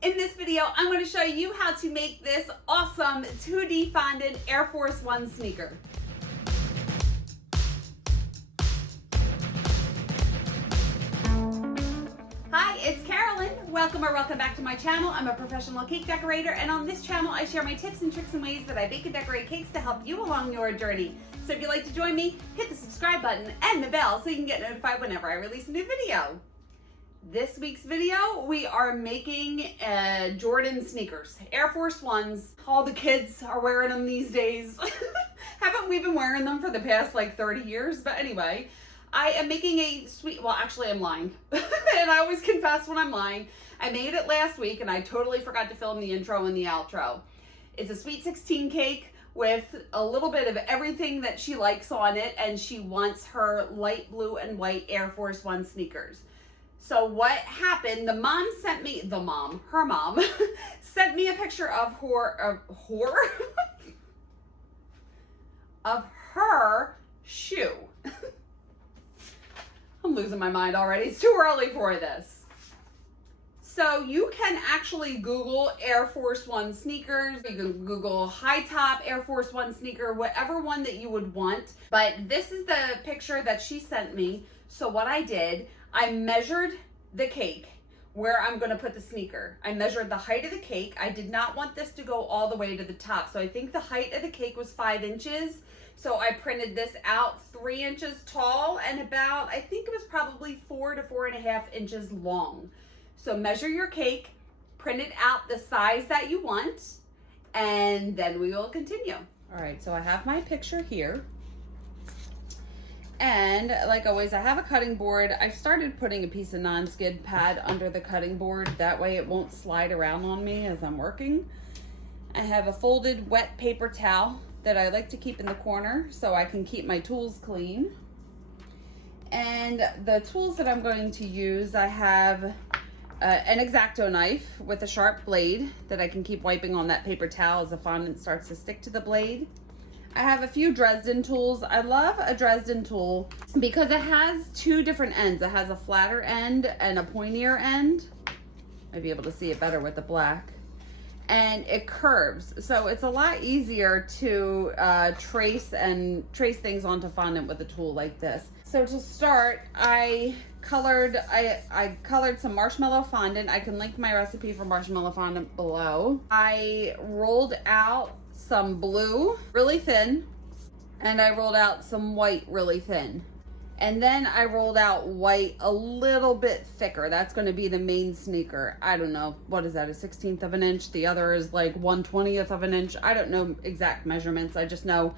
In this video, I'm going to show you how to make this awesome 2D fondant Air Force One sneaker. Hi, it's Karolyn. Welcome back to my channel. I'm a professional cake decorator, and on this channel I share my tips and tricks and ways that I bake and decorate cakes to help you along your journey. So if you'd like to join me, hit the subscribe button and the bell so you can get notified whenever I release a new video. This week's video, we are making Jordan sneakers, Air Force Ones. All the kids are wearing them these days. Haven't we been wearing them for the past like 30 years? But anyway, I am making a sweet, well actually I'm lying. And I always confess when I'm lying. I made it last week and I totally forgot to film the intro and the outro. It's a sweet 16 cake with a little bit of everything that she likes on it, and she wants her light blue and white Air Force One sneakers. So what happened, her mom sent me a picture of her shoe. I'm losing my mind already. It's too early for this. So you can actually Google Air Force One sneakers. You can Google high top Air Force One sneaker, whatever one that you would want. But this is the picture that she sent me. So what I did, I measured the cake where I'm going to put the sneaker. I measured the height of the cake. I did not want this to go all the way to the top. So I think the height of the cake was 5 inches. So I printed this out 3 inches tall and about, I think it was probably 4 to 4.5 inches long. So measure your cake, print it out the size that you want, and then we will continue. All right, so I have my picture here. And like always, I have a cutting board. I've started putting a piece of non-skid pad under the cutting board. That way it won't slide around on me as I'm working. I have a folded wet paper towel that I like to keep in the corner so I can keep my tools clean. And the tools that I'm going to use, I have an X-Acto knife with a sharp blade that I can keep wiping on that paper towel as the fondant starts to stick to the blade. I have a few Dresden tools. I love a Dresden tool because it has 2 different ends. It has a flatter end and a pointier end. I'd be able to see it better with the black. And it curves, so it's a lot easier to trace things onto fondant with a tool like this. So to start, I colored some marshmallow fondant. I can link my recipe for marshmallow fondant below. I rolled out some blue really thin, and I rolled out some white really thin. And then I rolled out white a little bit thicker. That's going to be the main sneaker. I don't know, what is that, a 1/16 of an inch? The other is like 1/20th of an inch. I don't know exact measurements. I just know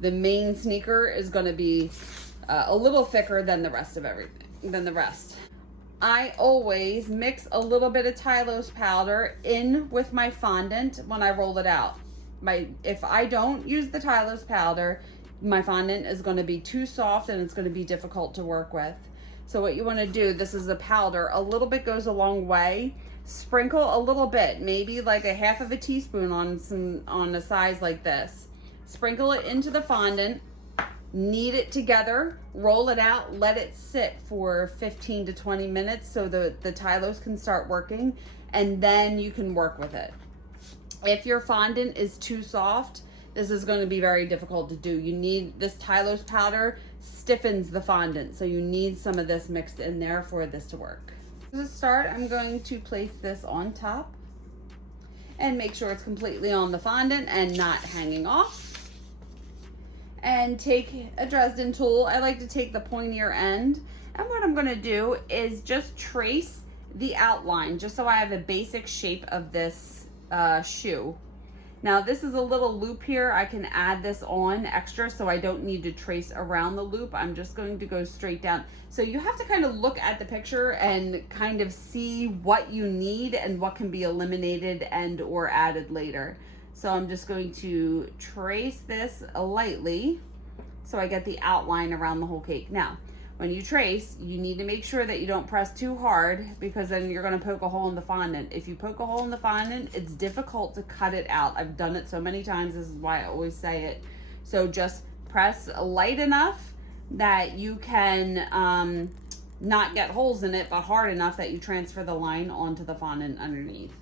the main sneaker is going to be a little thicker than the rest of I always mix a little bit of Tylose powder in with my fondant when I roll it out. If I don't use the Tylose powder, my fondant is going to be too soft and it's going to be difficult to work with. So what you want to do, this is the powder, a little bit goes a long way. Sprinkle a little bit, maybe like a half of a teaspoon on a size like this. Sprinkle it into the fondant, knead it together, roll it out, let it sit for 15 to 20 minutes so the Tylose can start working, and then you can work with it. If your fondant is too soft, this is going to be very difficult to do. You need this Tylose powder, stiffens the fondant, so you need some of this mixed in there for this to work. To start, I'm going to place this on top and make sure it's completely on the fondant and not hanging off. And take a Dresden tool. I like to take the pointier end, and what I'm going to do is just trace the outline just so I have a basic shape of this shoe. Now this is a little loop here. I can add this on extra so I don't need to trace around the loop. I'm just going to go straight down. So you have to kind of look at the picture and kind of see what you need and what can be eliminated and or added later. So I'm just going to trace this lightly so I get the outline around the whole cake. Now, when you trace, you need to make sure that you don't press too hard because then you're going to poke a hole in the fondant. If you poke a hole in the fondant, it's difficult to cut it out. I've done it so many times. This is why I always say it. So just press light enough that you can not get holes in it, but hard enough that you transfer the line onto the fondant underneath.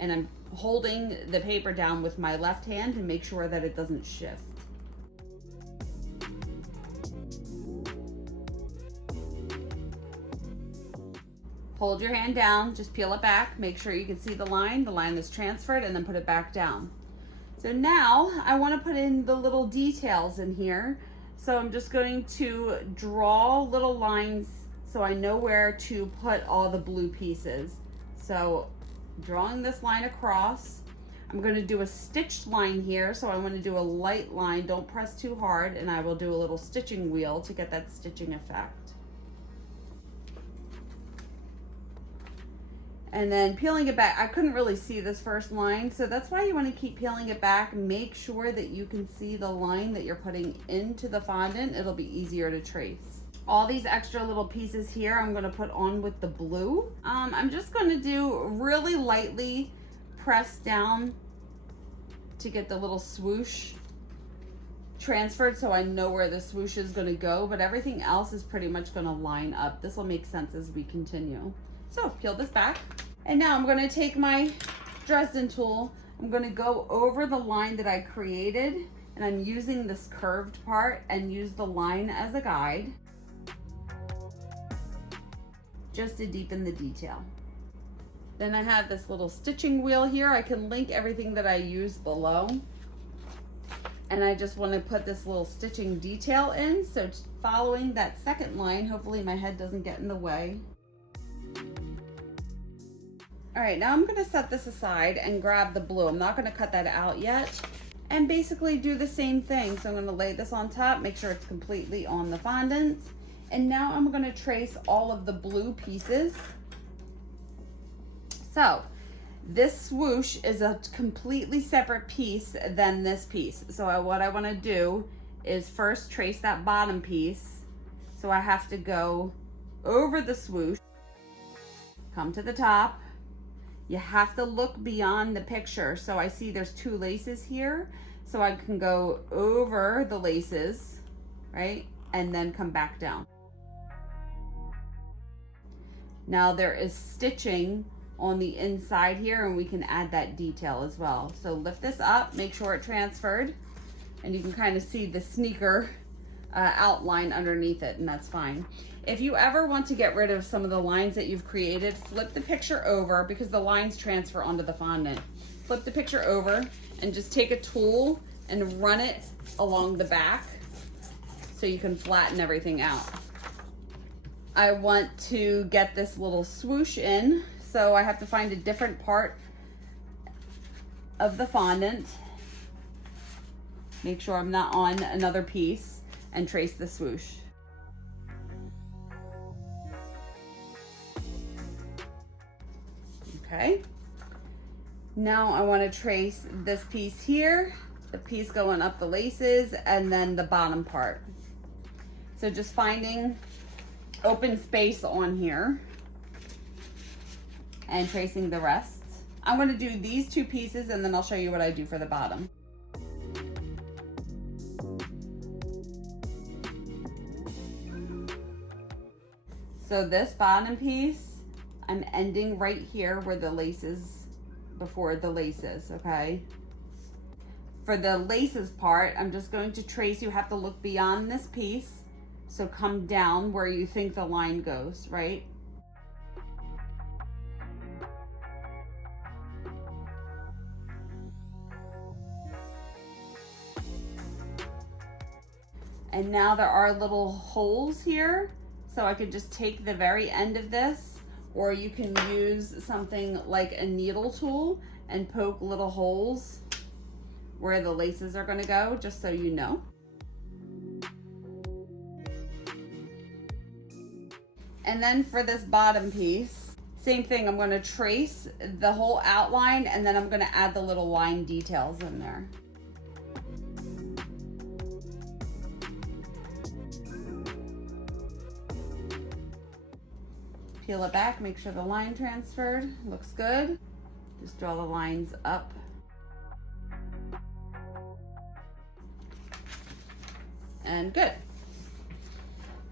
and I'm holding the paper down with my left hand to make sure that it doesn't shift. Hold your hand down, just peel it back, make sure you can see the line is transferred, and then put it back down. So now I want to put in the little details in here. So I'm just going to draw little lines so I know where to put all the blue pieces. So drawing this line across, I'm going to do a stitched line here. So I want to do a light line, don't press too hard, and I will do a little stitching wheel to get that stitching effect. And then peeling it back, I couldn't really see this first line, so that's why you want to keep peeling it back. Make sure that you can see the line that you're putting into the fondant. It'll be easier to trace. All these extra little pieces here I'm going to put on with the blue. I'm just going to do really lightly press down to get the little swoosh transferred so I know where the swoosh is going to go, but everything else is pretty much going to line up. This will make sense as we continue. So peel this back, and now I'm going to take my Dresden tool. I'm going to go over the line that I created, and I'm using this curved part and use the line as a guide just to deepen the detail. Then I have this little stitching wheel here. I can link everything that I use below. And I just want to put this little stitching detail in. So following that second line, hopefully my head doesn't get in the way. All right, now I'm gonna set this aside and grab the blue. I'm not gonna cut that out yet. And basically do the same thing. So I'm gonna lay this on top, make sure it's completely on the fondant. And now I'm gonna trace all of the blue pieces. So this swoosh is a completely separate piece than this piece. So what I wanna do is first trace that bottom piece. So I have to go over the swoosh, come to the top. You have to look beyond the picture. So I see there's two laces here. So I can go over the laces, right? And then come back down. Now there is stitching on the inside here, and we can add that detail as well. So lift this up, make sure it transferred, and you can kind of see the sneaker outline underneath it, and that's fine. If you ever want to get rid of some of the lines that you've created, flip the picture over, because the lines transfer onto the fondant. Flip the picture over and just take a tool and run it along the back so you can flatten everything out. I want to get this little swoosh in, so I have to find a different part of the fondant. Make sure I'm not on another piece, and trace the swoosh. Okay, now I want to trace this piece here, the piece going up the laces, and then the bottom part. So just finding open space on here and tracing the rest. I'm going to do these two pieces, and then I'll show you what I do for the bottom. So this bottom piece, I'm ending right here where the laces, before the laces, okay? For the laces part, I'm just going to trace. You have to look beyond this piece. So come down where you think the line goes, right? And now there are little holes here. So I could just take the very end of this, or you can use something like a needle tool and poke little holes where the laces are going to go, just so you know. And then for this bottom piece, same thing. I'm going to trace the whole outline, and then I'm going to add the little line details in there. Peel it back, make sure the line transferred. Looks good. Just draw the lines up. And good.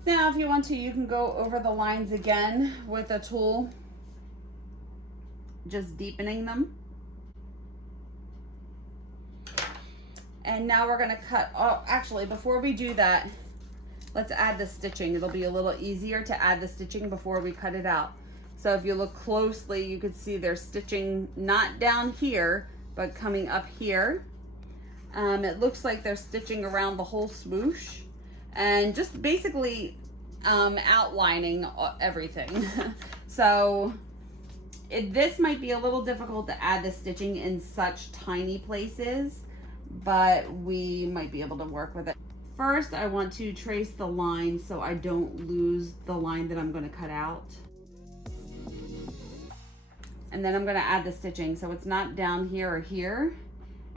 Now, if you want to, you can go over the lines again with a tool, just deepening them. And now we're gonna cut, oh, actually, before we do that, let's add the stitching. It'll be a little easier to add the stitching before we cut it out. So if you look closely, you can see there's stitching not down here, but coming up here. It looks like they're stitching around the whole swoosh and just basically outlining everything. So this might be a little difficult to add the stitching in such tiny places, but we might be able to work with it. First, I want to trace the line so I don't lose the line that I'm going to cut out. And then I'm going to add the stitching so it's not down here or here.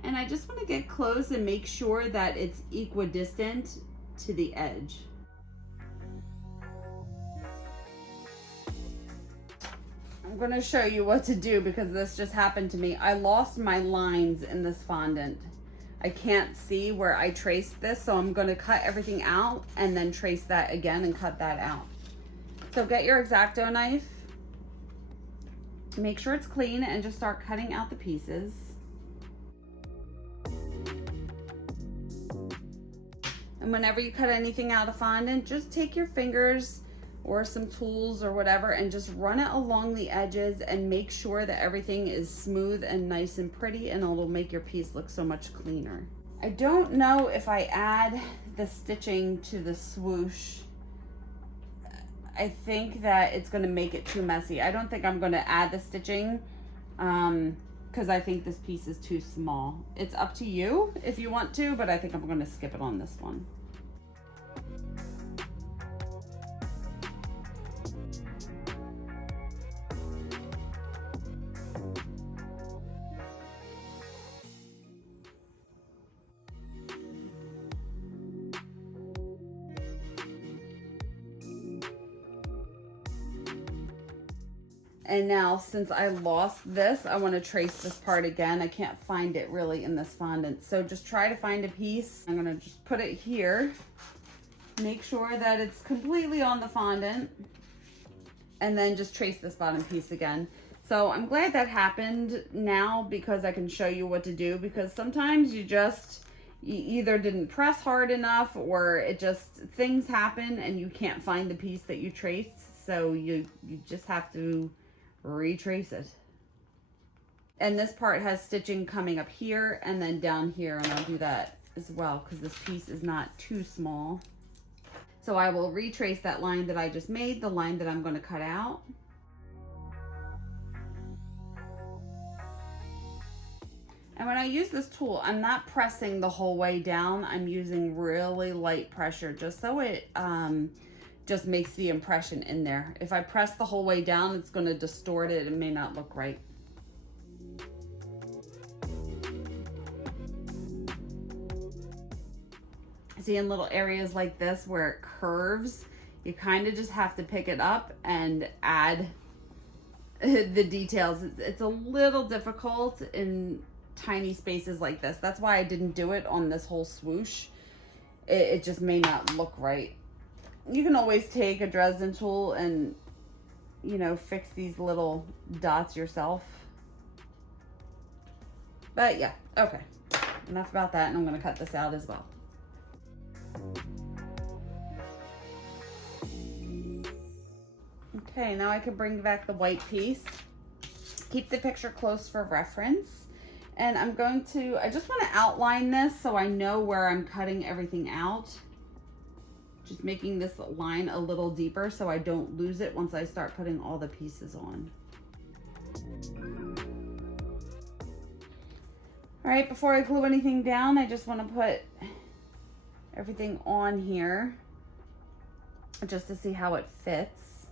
And I just want to get close and make sure that it's equidistant to the edge. I'm going to show you what to do because this just happened to me. I lost my lines in this fondant. I can't see where I traced this, so I'm going to cut everything out and then trace that again and cut that out. So get your X-Acto knife, make sure it's clean, and just start cutting out the pieces. And whenever you cut anything out of fondant, just take your fingers or some tools or whatever and just run it along the edges and make sure that everything is smooth and nice and pretty, and it'll make your piece look so much cleaner. I don't know if I add the stitching to the swoosh. I think that it's going to make it too messy. I don't think I'm going to add the stitching because I think this piece is too small. It's up to you if you want to, but I think I'm going to skip it on this one. And now, since I lost this, I want to trace this part again. I can't find it really in this fondant. So just try to find a piece. I'm going to just put it here. Make sure that it's completely on the fondant. And then just trace this bottom piece again. So I'm glad that happened now because I can show you what to do. Because sometimes you either didn't press hard enough or it just, things happen and you can't find the piece that you traced. So you just have to retrace it. And this part has stitching coming up here and then down here, and I'll do that as well because this piece is not too small. So I will retrace that line that I just made, the line that I'm going to cut out. And when I use this tool, I'm not pressing the whole way down. I'm using really light pressure just so it just makes the impression in there. If I press the whole way down, it's going to distort it. It may not look right. See, in little areas like this where it curves, you kind of just have to pick it up and add the details. It's a little difficult in tiny spaces like this. That's why I didn't do it on this whole swoosh. It just may not look right. You can always take a Dresden tool and, you know, fix these little dots yourself. But yeah, okay. Enough about that, and I'm going to cut this out as well. Okay, now I can bring back the white piece. Keep the picture close for reference. And I just want to outline this so I know where I'm cutting everything out. Just making this line a little deeper so I don't lose it once I start putting all the pieces on. All right, before I glue anything down, I just want to put everything on here just to see how it fits.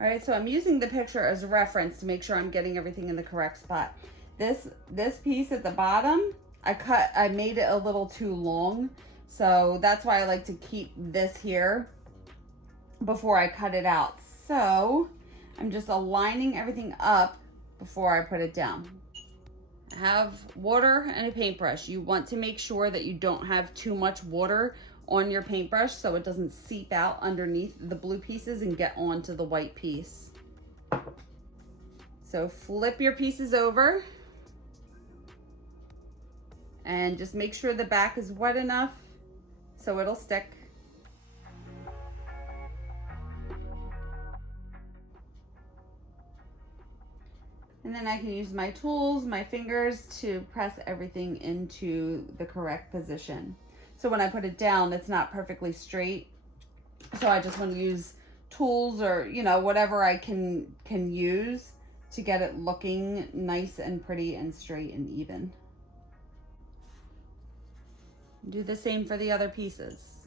All right, so I'm using the picture as a reference to make sure I'm getting everything in the correct spot. This piece at the bottom, I made it a little too long, so that's why I like to keep this here before I cut it out. So I'm just aligning everything up before I put it down. I have water and a paintbrush. You want to make sure that you don't have too much water on your paintbrush so it doesn't seep out underneath the blue pieces and get onto the white piece. So flip your pieces over and just make sure the back is wet enough so it'll stick. And then I can use my tools, my fingers, to press everything into the correct position. So when I put it down, it's not perfectly straight. So I just want to use tools, or, you know, whatever I can use to get it looking nice and pretty and straight and even. Do the same for the other pieces.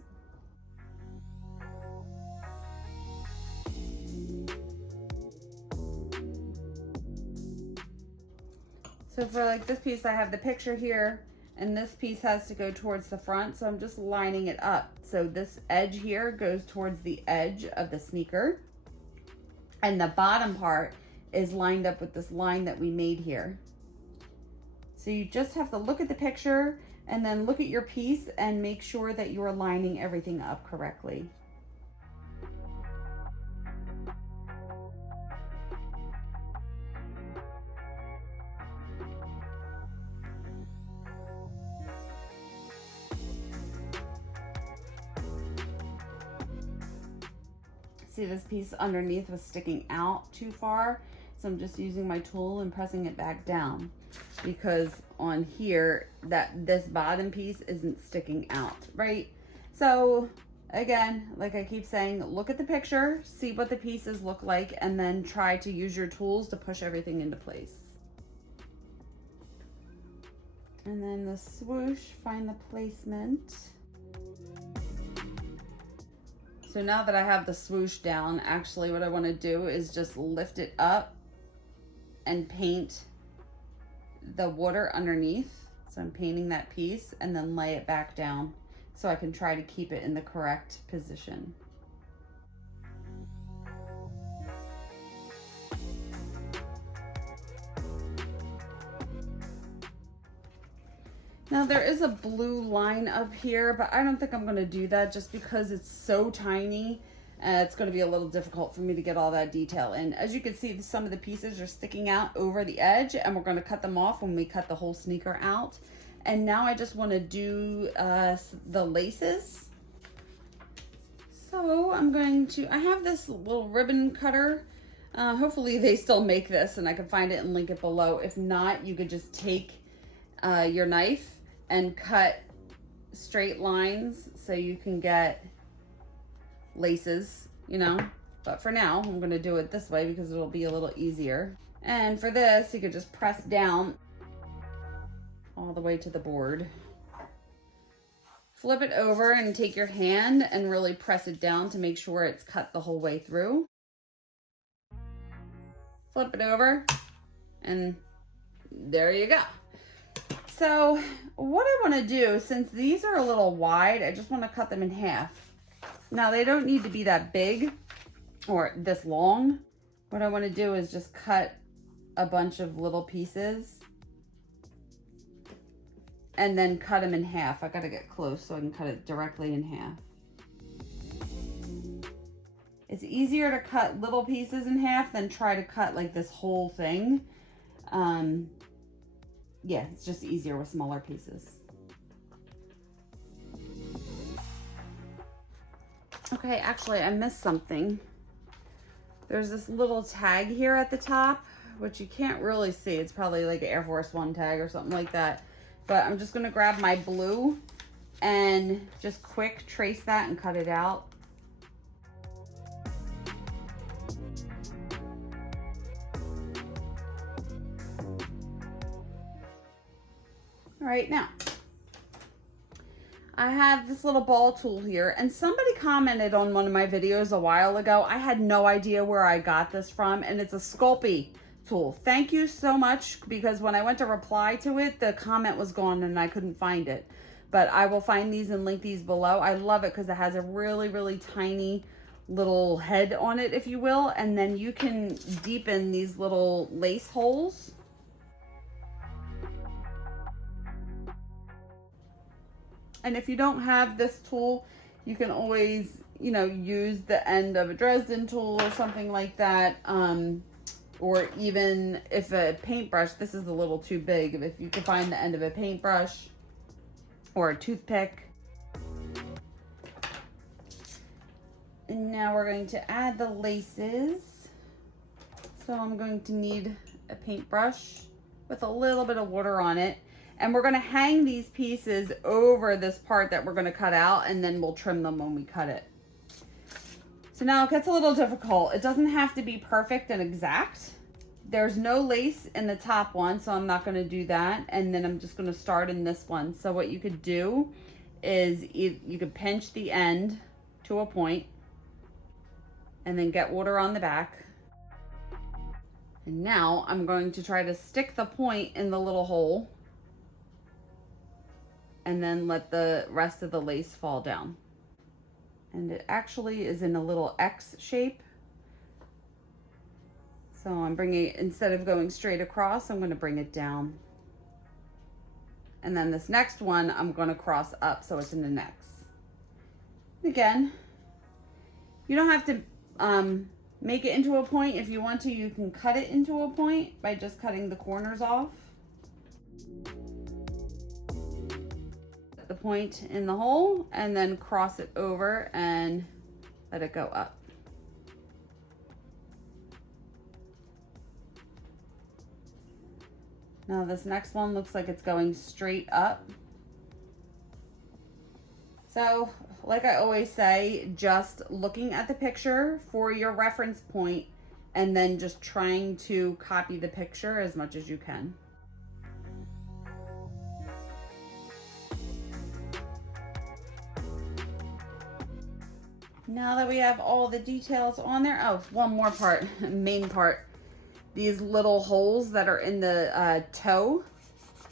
So for like this piece, I have the picture here, and this piece has to go towards the front, so I'm just lining it up. So this edge here goes towards the edge of the sneaker, and the bottom part is lined up with this line that we made here. So you just have to look at the picture and then look at your piece and make sure that you are lining everything up correctly. See, this piece underneath was sticking out too far, so I'm just using my tool and pressing it back down, because on here this bottom piece isn't sticking out, right? So again, like I keep saying, look at the picture, see what the pieces look like, and then try to use your tools to push everything into place. And then the swoosh, find the placement. So now that I have the swoosh down, actually what I want to do is just lift it up and paint the water underneath. So I'm painting that piece and then lay it back down so I can try to keep it in the correct position. Now there is a blue line up here, but I don't think I'm going to do that just because it's so tiny. It's going to be a little difficult for me to get all that detail in. As you can see, some of the pieces are sticking out over the edge, and we're going to cut them off when we cut the whole sneaker out. And now I just want to do the laces. So I'm going to, I have this little ribbon cutter. Hopefully they still make this and I can find it and link it below. If not, you could just take your knife and cut straight lines so you can get laces, you know. But for now, I'm going to do it this way because it'll be a little easier. And for this, you could just press down all the way to the board. Flip it over and take your hand and really press it down to make sure it's cut the whole way through. Flip it over, and there you go. So what I want to do, since these are a little wide, I just want to cut them in half. Now they don't need to be that big or this long. What I want to do is just cut a bunch of little pieces and then cut them in half. I got to get close so I can cut it directly in half. It's easier to cut little pieces in half than try to cut like this whole thing. Yeah, it's just easier with smaller pieces. Okay, actually I missed something. There's this little tag here at the top, which you can't really see. It's probably like an Air Force One tag or something like that. But I'm just gonna grab my blue and just quick trace that and cut it out. All right, now I have this little ball tool here, and somebody commented on one of my videos a while ago. I had no idea where I got this from, and it's a Sculpey tool. Thank you so much, because when I went to reply to it, the comment was gone and I couldn't find it. But I will find these and link these below. I love it because it has a really, really tiny little head on it, if you will, and then you can deepen these little lace holes. And if you don't have this tool, you can always, you know, use the end of a Dresden tool or something like that. Or even if a paintbrush, this is a little too big, if you can find the end of a paintbrush or a toothpick. And now we're going to add the laces. So I'm going to need a paintbrush with a little bit of water on it. And we're gonna hang these pieces over this part that we're gonna cut out, and then we'll trim them when we cut it. So now it gets a little difficult. It doesn't have to be perfect and exact. There's no lace in the top one, so I'm not gonna do that. And then I'm just gonna start in this one. So what you could do is you could pinch the end to a point and then get water on the back. And now I'm going to try to stick the point in the little hole and then let the rest of the lace fall down. And it actually is in a little X shape. So I'm bringing it, instead of going straight across, I'm gonna bring it down. And then this next one, I'm gonna cross up so it's in an X. Again, you don't have to make it into a point. If you want to, you can cut it into a point by just cutting the corners off. The point in the hole and then cross it over and let it go up. Now this next one looks like it's going straight up. So like I always say, just looking at the picture for your reference point and then just trying to copy the picture as much as you can. Now that we have all the details on there, oh, one more part, main part. These little holes that are in the toe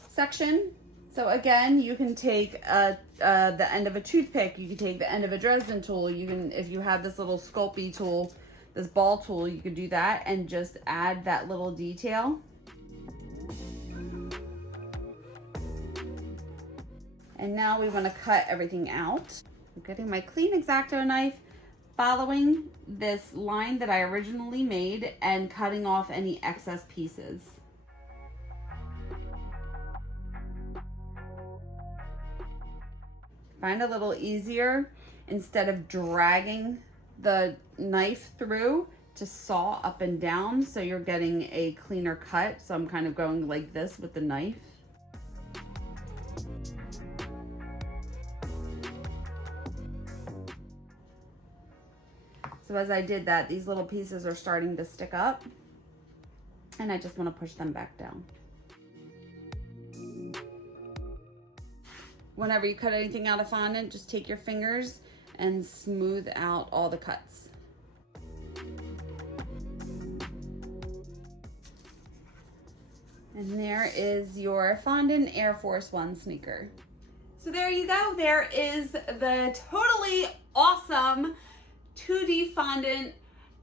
section. So again, you can take the end of a toothpick, you can take the end of a Dresden tool, you can, if you have this little Sculpey tool, this ball tool, you could do that and just add that little detail. And now we want to cut everything out. I'm getting my clean X-Acto knife, following this line that I originally made and cutting off any excess pieces. Find a little easier, instead of dragging the knife through, to saw up and down so you're getting a cleaner cut. So I'm kind of going like this with the knife. So as I did that, these little pieces are starting to stick up and I just want to push them back down. Whenever you cut anything out of fondant, just take your fingers and smooth out all the cuts. And there is your Fondant Air Force One sneaker. So there you go. There is the totally awesome 2D fondant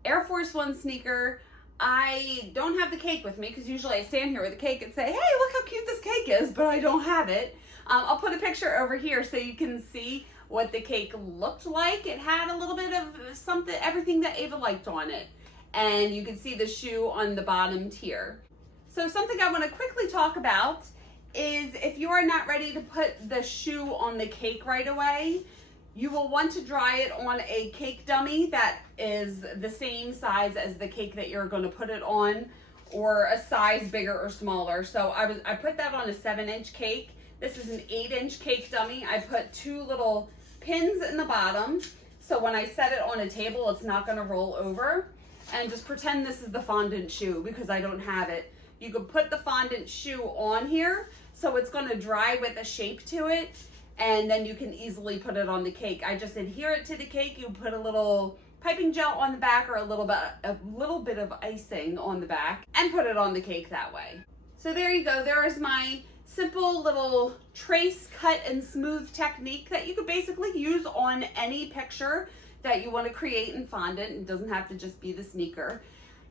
Air Force One sneaker. I don't have the cake with me because usually I stand here with the cake and say, hey, look how cute this cake is, but I don't have it. I'll put a picture over here so you can see what the cake looked like. It had a little bit of something, everything that Ava liked on it. And you can see the shoe on the bottom tier. So something I want to quickly talk about is if you are not ready to put the shoe on the cake right away, you will want to dry it on a cake dummy that is the same size as the cake that you're going to put it on, or a size bigger or smaller. So I put that on a 7-inch cake. This is an 8-inch cake dummy. I put 2 little pins in the bottom, so when I set it on a table, it's not going to roll over. And just pretend this is the fondant shoe because I don't have it. You could put the fondant shoe on here, so it's going to dry with a shape to it, and then you can easily put it on the cake. I just adhere it to the cake. You put a little piping gel on the back or a little bit of icing on the back and put it on the cake that way. So there you go. There is my simple little trace, cut, and smooth technique that you could basically use on any picture that you want to create in fondant. It doesn't have to just be the sneaker.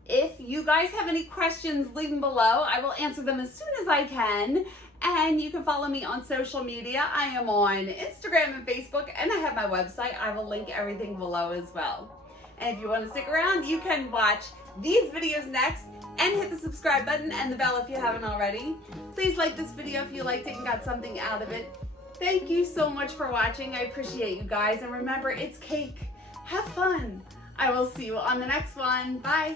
If you guys have any questions, leave them below. I will answer them as soon as I can. And you can follow me on social media. I am on Instagram and Facebook, and I have my website. I will link everything below as well. And if you want to stick around, you can watch these videos next and hit the subscribe button and the bell if you haven't already. Please like this video if you liked it and got something out of it. Thank you so much for watching. I appreciate you guys. And remember, it's cake. Have fun. I will see you on the next one. Bye.